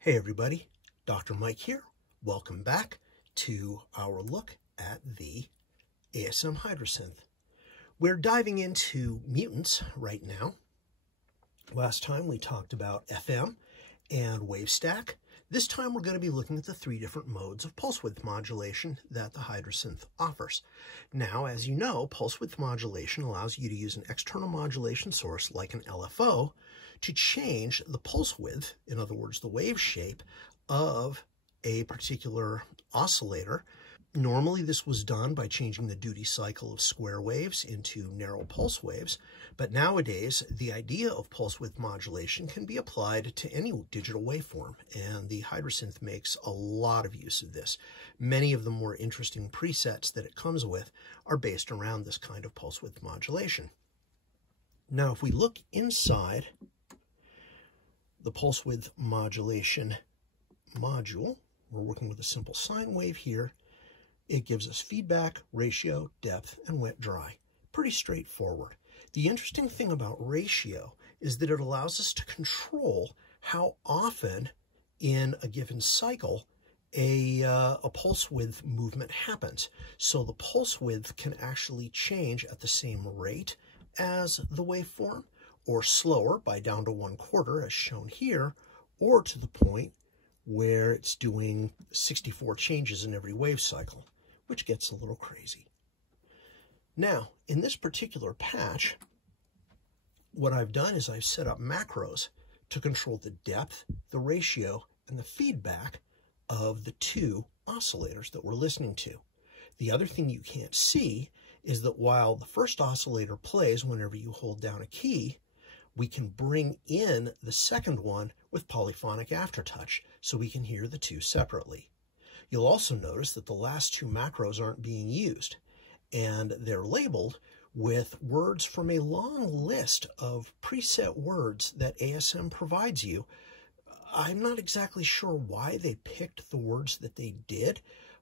Hey everybody, Dr. Mike here. Welcome back to our look at the ASM Hydrasynth. We're diving into Mutants right now. Last time we talked about FM and wave stack. This time we're going to be looking at the three different modes of pulse width modulation that the Hydrasynth offers. Now, as you know, pulse width modulation allows you to use an external modulation source like an LFO to change the pulse width, in other words, the wave shape of a particular oscillator. Normally this was done by changing the duty cycle of square waves into narrow pulse waves, but nowadays the idea of pulse width modulation can be applied to any digital waveform, and the Hydrasynth makes a lot of use of this. Many of the more interesting presets that it comes with are based around this kind of pulse width modulation. Now, if we look inside the pulse width modulation module, we're working with a simple sine wave here. It gives us feedback, ratio, depth, and wet dry. Pretty straightforward. The interesting thing about ratio is that it allows us to control how often in a given cycle a pulse width movement happens. So the pulse width can actually change at the same rate as the waveform, or slower by down to 1/4 as shown here, or to the point where it's doing 64 changes in every wave cycle, which gets a little crazy. Now, in this particular patch, what I've done is I've set up macros to control the depth, the ratio, and the feedback of the two oscillators that we're listening to. The other thing you can't see is that while the first oscillator plays whenever you hold down a key, we can bring in the second one with polyphonic aftertouch, so we can hear the two separately. You'll also notice that the last two macros aren't being used, and they're labeled with words from a long list of preset words that ASM provides you. I'm not exactly sure why they picked the words that they did,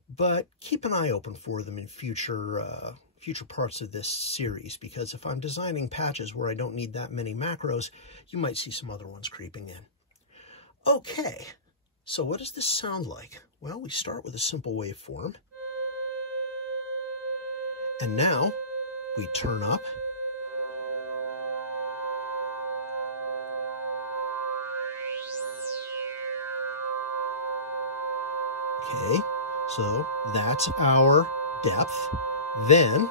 but keep an eye open for them in future parts of this series, because if I'm designing patches where I don't need that many macros, you might see some other ones creeping in. Okay, so what does this sound like? Well, we start with a simple waveform, and now we turn up. Okay, so that's our depth. Then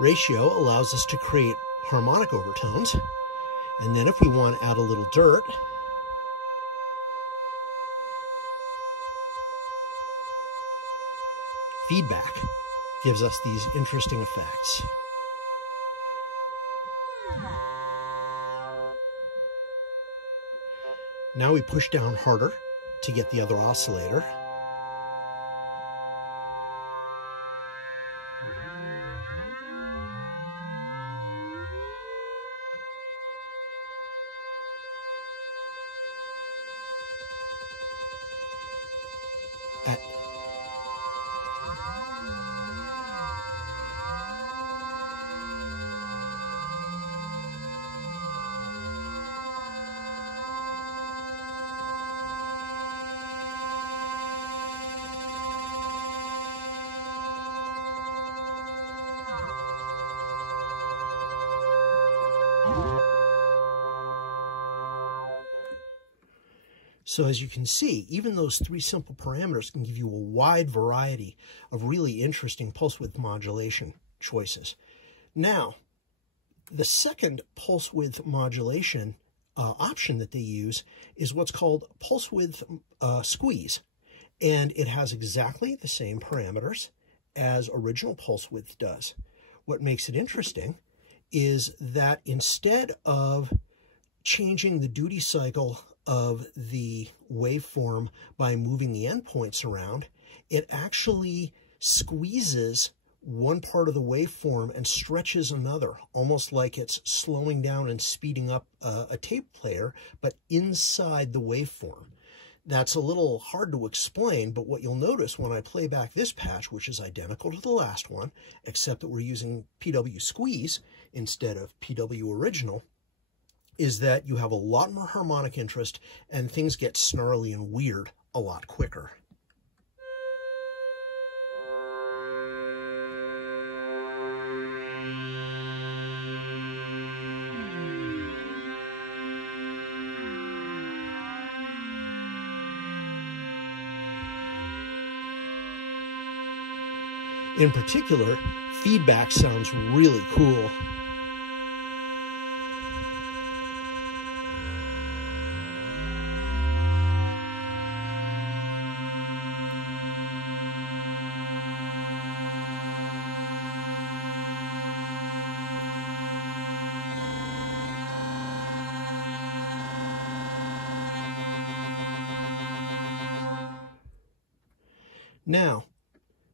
ratio allows us to create harmonic overtones. And then if we want to add a little dirt, feedback gives us these interesting effects. Now we push down harder to get the other oscillator. So as you can see, even those three simple parameters can give you a wide variety of really interesting pulse width modulation choices. Now, the second pulse width modulation option that they use is what's called pulse width squeeze. And it has exactly the same parameters as original pulse width does. What makes it interesting is that instead of changing the duty cycle of the waveform by moving the endpoints around, it actually squeezes one part of the waveform and stretches another, almost like it's slowing down and speeding up a tape player, but inside the waveform. That's a little hard to explain, but what you'll notice when I play back this patch, which is identical to the last one, except that we're using PW Squeeze instead of PW Original, is that you have a lot more harmonic interest and things get snarly and weird a lot quicker. In particular, feedback sounds really cool. Now,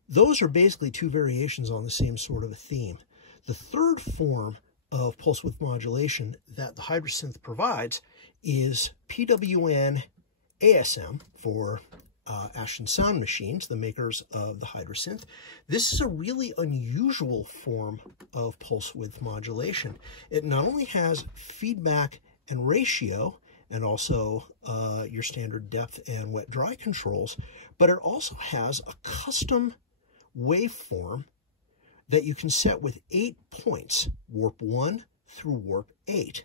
those are basically two variations on the same sort of a theme. The third form of pulse width modulation that the Hydrasynth provides is PWN ASM for Ashton Sound Machines, the makers of the Hydrasynth. This is a really unusual form of pulse width modulation. It not only has feedback and ratio, and also your standard depth and wet-dry controls, but it also has a custom waveform that you can set with 8 points, warp 1 through warp 8.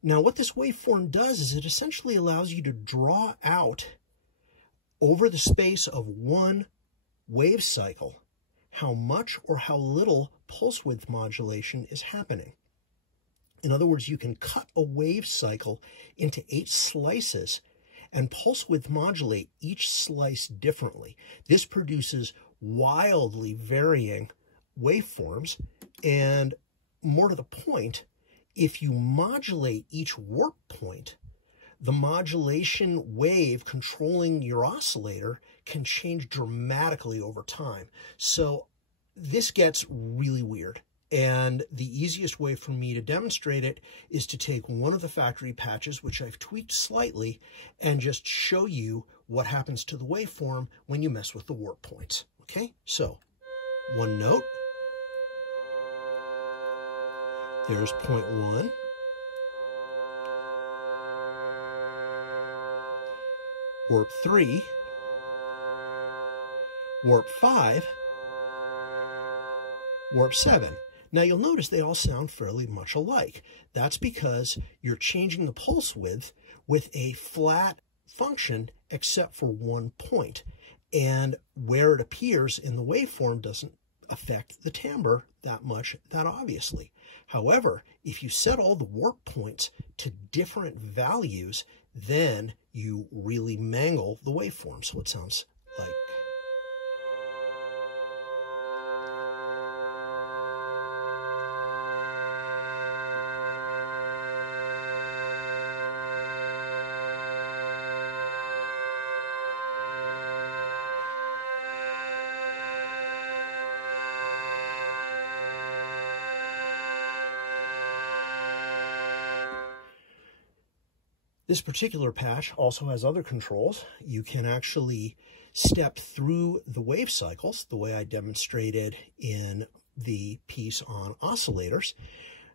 Now, what this waveform does is it essentially allows you to draw out over the space of one wave cycle how much or how little pulse width modulation is happening. In other words, you can cut a wave cycle into 8 slices and pulse width modulate each slice differently. This produces wildly varying waveforms, and more to the point, if you modulate each warp point, the modulation wave controlling your oscillator can change dramatically over time. So this gets really weird. And the easiest way for me to demonstrate it is to take one of the factory patches, which I've tweaked slightly, and just show you what happens to the waveform when you mess with the warp points. Okay, so one note. There's point 1. Warp 3. Warp 5. Warp 7. Now you'll notice they all sound fairly much alike. That's because you're changing the pulse width with a flat function except for one point. And where it appears in the waveform doesn't affect the timbre that much, that obviously. However, if you set all the warp points to different values, then you really mangle the waveform. So it sounds like... This particular patch also has other controls. You can actually step through the wave cycles, the way I demonstrated in the piece on oscillators.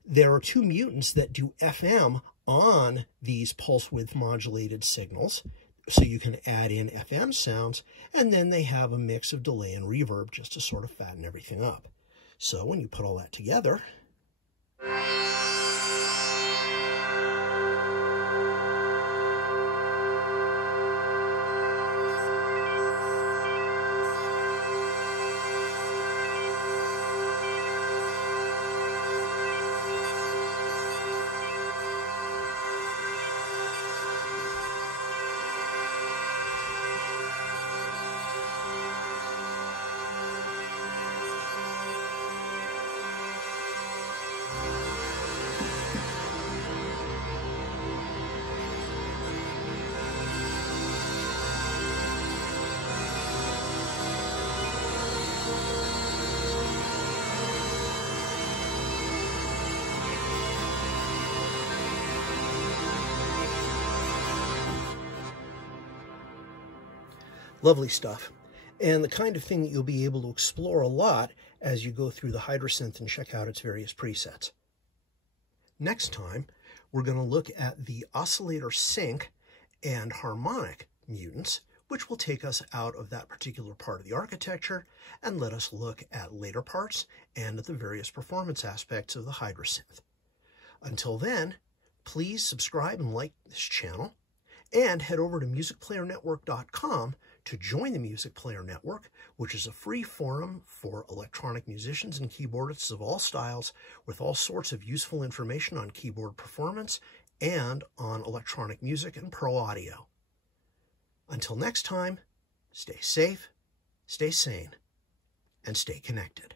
There are 2 mutants that do FM on these pulse width modulated signals, so you can add in FM sounds, and then they have a mix of delay and reverb just to sort of fatten everything up. So when you put all that together, Lovely stuff. And the kind of thing that you'll be able to explore a lot as you go through the Hydrasynth and check out its various presets. Next time, we're going to look at the oscillator sync and harmonic mutants, which will take us out of that particular part of the architecture and let us look at later parts and at the various performance aspects of the Hydrasynth. Until then, please subscribe and like this channel, and head over to musicplayernetwork.com to join the Music Player Network, which is a free forum for electronic musicians and keyboardists of all styles with all sorts of useful information on keyboard performance and on electronic music and pro audio. Until next time, stay safe, stay sane, and stay connected.